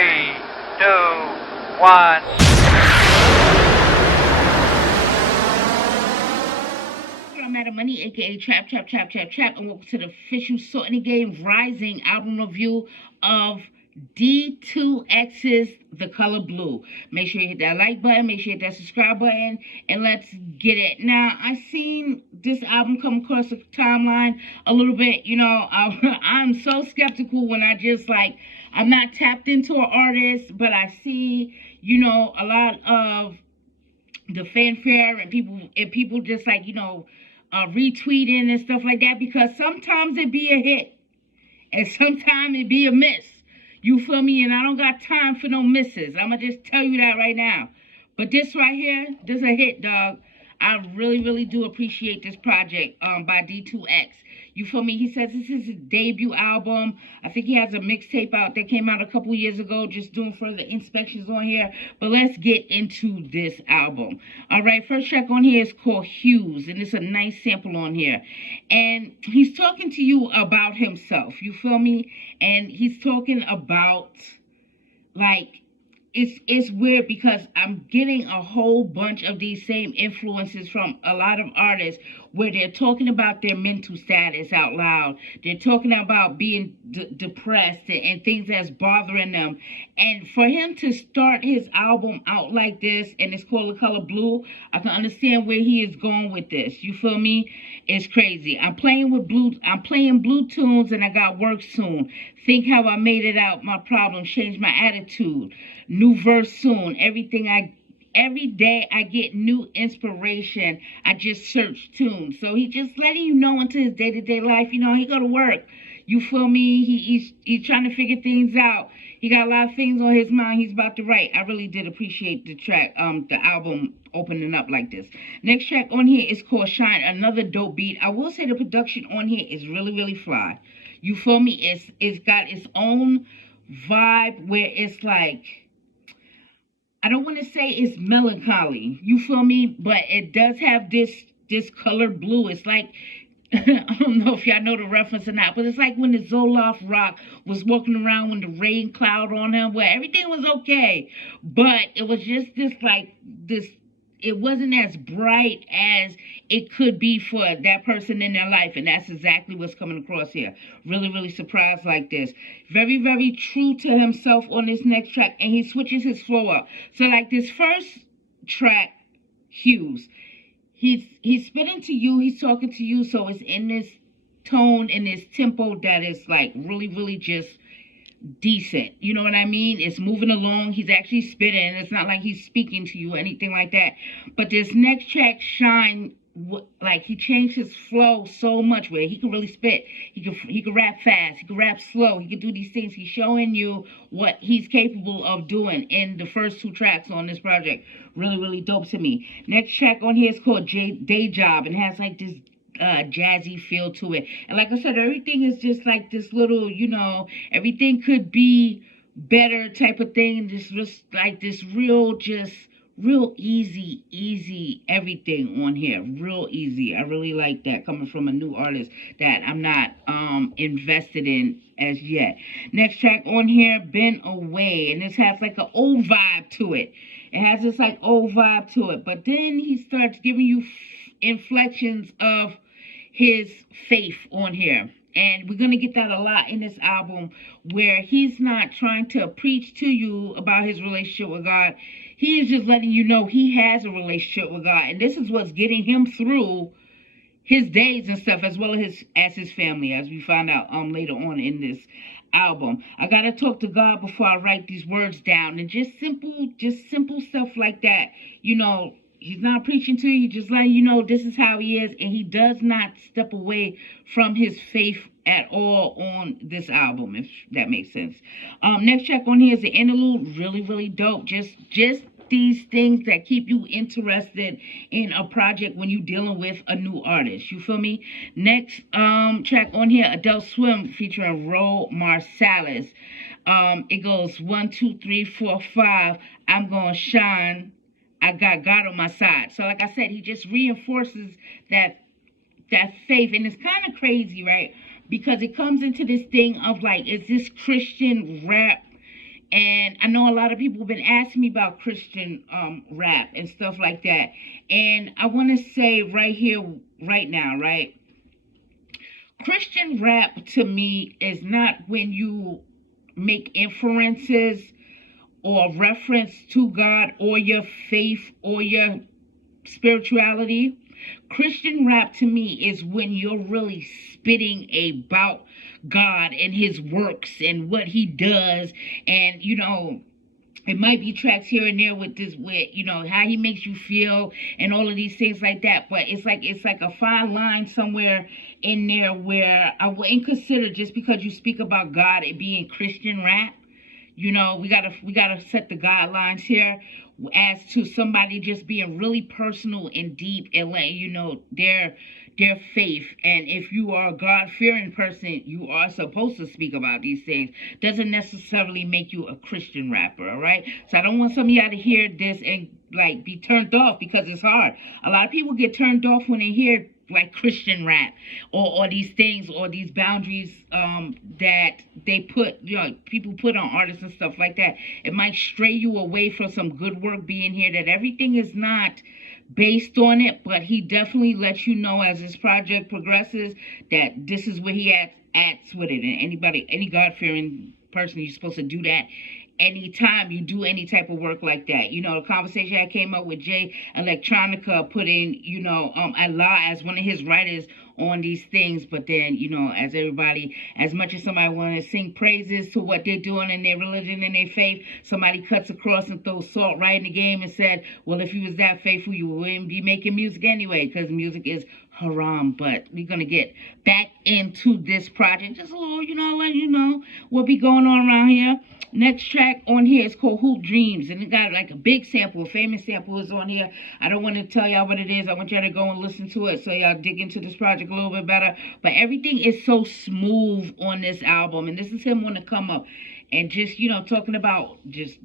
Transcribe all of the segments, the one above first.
3, 2, 1. I'm Madam Money, aka Trap, and welcome to the official Sort in the Game Rising album review of D2X's The Color Blue. Make sure you hit that like button, make sure you hit that subscribe button, and let's get it. Now, I seen this album come across the timeline a little bit. You know, I'm so skeptical when I'm not tapped into an artist, but I see, you know, a lot of the fanfare and people just retweeting and stuff like that, because sometimes it be a hit and sometimes it be a miss. You feel me? And I don't got time for no misses. I'ma just tell you that right now. But this right here, this a hit, dog. I really do appreciate this project by D2X. You feel me? He says this is his debut album. I think he has a mixtape out that came out a couple years ago, just doing further inspections on here. But let's get into this album. All right, first track on here is called Hues, and it's a nice sample on here. And he's talking to you about himself. You feel me? And he's talking about, like, it's weird because I'm getting a whole bunch of these same influences from a lot of artists where they're talking about their mental status out loud. They're talking about being depressed and things that's bothering them. And for him to start his album out like this, and it's called The Color Blue, I can understand where he is going with this. You feel me? It's crazy. I'm playing blue tunes, and I got work soon. Think how I made it out. My problems changed my attitude. New verse soon. Every day I get new inspiration. I just search tunes. So he just letting you know into his day-to-day life, you know, he go to work. You feel me? He's trying to figure things out. He got a lot of things on his mind he's about to write. I really did appreciate the album opening up like this. Next track on here is called Shine, another dope beat. I will say the production on here is really fly. You feel me? It's got its own vibe where it's like, I don't want to say it's melancholy, you feel me? But it does have this color blue. It's like, I don't know if y'all know the reference or not, but it's like when the Zoloft Rock was walking around with the rain cloud on him, where everything was okay, but it was just this, it wasn't as bright as it could be for that person in their life, and that's exactly what's coming across here. Really surprised like this. Very true to himself on this next track, and he switches his flow up. So like this first track, Hues, he's spitting to you, he's talking to you, so it's in this tone, in this tempo that is like really just decent. You know what I mean? It's moving along. He's actually spitting. It's not like he's speaking to you or anything like that. But this next track, Shine, like he changed his flow so much where he can really spit. He can rap fast. He can rap slow. He can do these things. He's showing you what he's capable of doing in the first two tracks on this project. Really dope to me. Next track on here is called Day Job, and has like this jazzy feel to it. And like I said, everything is just like this little, you know, everything could be better type of thing. Just like this real easy everything on here. Real easy. I really like that coming from a new artist that I'm not invested in as yet. Next track on here, Been Away, and this has like an old vibe to it. It has this like old vibe to it, but then he starts giving you inflections of his faith on here. And we're going to get that a lot in this album, where he's not trying to preach to you about his relationship with God. He is just letting you know he has a relationship with God. And this is what's getting him through his days and stuff, as well as his family, as we find out later on in this album. I got to talk to God before I write these words down. And just simple stuff like that. You know, he's not preaching to you, just letting you know this is how he is, and he does not step away from his faith at all on this album, if that makes sense. Next track on here is the Interlude. Really dope. Just these things that keep you interested in a project when you're dealing with a new artist. You feel me? Next track on here, Adult Swim featuring Ro Marsalis. It goes 1, 2, 3, 4, 5. I'm gonna shine. I got God on my side. So like I said, he just reinforces that faith. And it's kind of crazy, right? Because it comes into this thing of like, is this Christian rap And I know a lot of people have been asking me about Christian rap and stuff like that. And I want to say right here, right now, right? Christian rap to me is not when you make inferences or reference to God or your faith or your spirituality. Christian rap to me is when you're really spitting about God and his works and what he does, and it might be tracks here and there with this, with how he makes you feel and all of these things like that. But it's like a fine line somewhere in there where I wouldn't consider, just because you speak about God, it being Christian rap. We gotta set the guidelines here as to somebody just being really personal and deep and letting you know their faith. And if you are a God fearing person, you are supposed to speak about these things. Doesn't necessarily make you a Christian rapper, all right? So I don't want some of y'all to hear this and like be turned off, because it's hard. A lot of people get turned off when they hear like Christian rap or these things or these boundaries that they put, people put on artists and stuff like that. It might stray you away from some good work being here, that everything is not based on it, but he definitely lets you know as this project progresses that this is where he acts with it. And any God-fearing person, you're supposed to do that anytime you do any type of work like that. The conversation I came up with Jay Electronica putting, Allah as one of his writers on these things. But then, as much as somebody want to sing praises to what they're doing in their religion and their faith, somebody cuts across and throws salt right in the game and said, well, if you was that faithful, you wouldn't be making music anyway, because music is haram. But we're going to get back into this project. Just a little, let you know what be going on around here. Next track on here is called Hoop Dreams, and it got like a big sample, a famous sample is on here. I don't want to tell y'all what it is. I want y'all to go and listen to it so y'all dig into this project a little bit better. But everything is so smooth on this album, and this is him on the come up, and just talking about just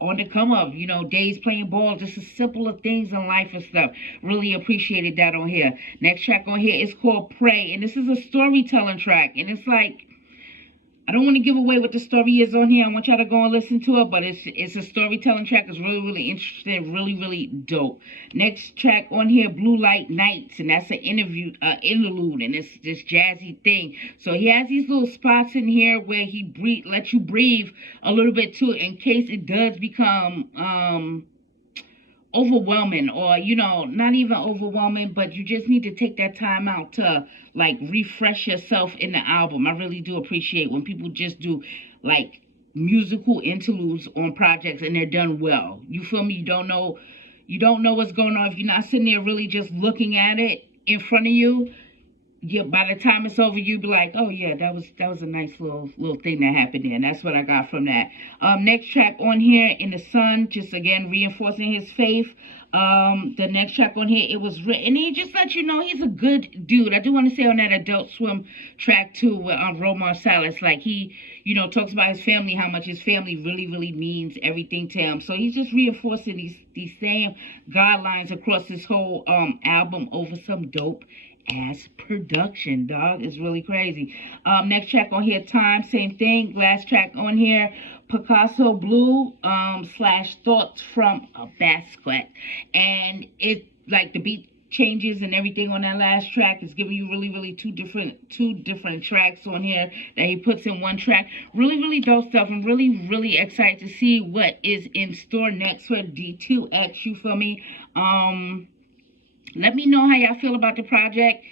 on the come up, days playing ball, just the simpler things in life and stuff. Really appreciated that on here. Next track on here is called Pray, and this is a storytelling track, and it's like, I don't want to give away what the story is on here. I want y'all to go and listen to it, but it's a storytelling track. It's really, really interesting, really, really dope. Next track on here, Blue Light Nights, and that's an interlude, and it's this jazzy thing. So he has these little spots in here where he lets you breathe a little bit too, in case it does become overwhelming, or not even overwhelming, but you just need to take that time out to like refresh yourself in the album. I really do appreciate when people just do like musical interludes on projects and they're done well. You feel me? You don't know what's going on if you're not sitting there really just looking at it in front of you. By the time it's over, you be like, oh yeah, that was a nice little thing that happened there. And that's what I got from that. Next track on here, In the Sun, just again reinforcing his faith. The next track on here, It Was Written. And he just let you know he's a good dude. I do want to say on that Adult Swim track too, with Romar Salas, like he, talks about his family, how much his family really, really means everything to him. So he's just reinforcing these same guidelines across this whole album over some dope ass production, dog. It's really crazy. Next track on here, Time, same thing. Last track on here, Picasso Blue / Thoughts from a Basket. And it like the beat changes and everything on that last track is giving you really, really two different tracks on here that he puts in one track. Really, really dope stuff. I'm really, really excited to see what is in store next for D2x. You feel me? Let me know how y'all feel about the project.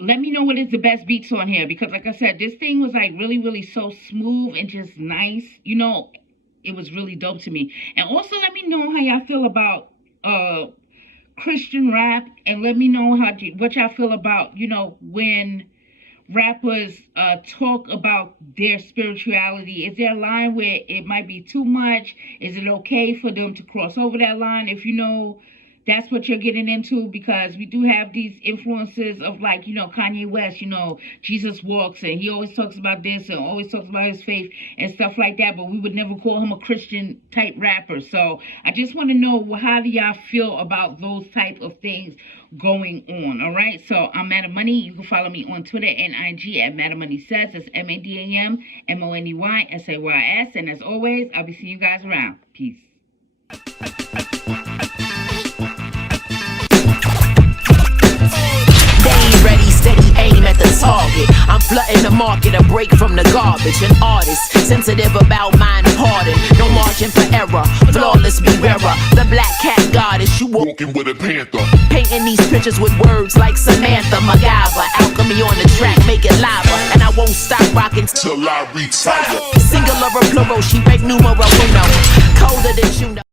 Let me know what is the best beats on here, because like I said, this thing was like really, really so smooth and just nice. It was really dope to me. And also let me know how y'all feel about Christian rap, and let me know what y'all feel about, when rappers talk about their spirituality. Is there a line where it might be too much? Is it okay for them to cross over that line? If that's what you're getting into, because we do have these influences of, like, Kanye West, Jesus walks and he always talks about this and always talks about his faith and stuff like that, but we would never call him a Christian type rapper. So I just want to know, how do y'all feel about those type of things going on? All right, so I'm Madam Money. You can follow me on Twitter and IG at Madam Money Says. That's MADAMMONEYSAYS. And as always, I'll be seeing you guys around. Peace. Ready, steady, aim at the target. I'm flooding the market, a break from the garbage. An artist, sensitive about mind pardon. No margin for error, flawless be rarer. The black cat goddess, you walking with a panther. Painting these pictures with words like Samantha, MacGyver. Alchemy on the track, make it lava. And I won't stop rocking till I retire. Singular or plural, she rank numero uno. Colder than you know.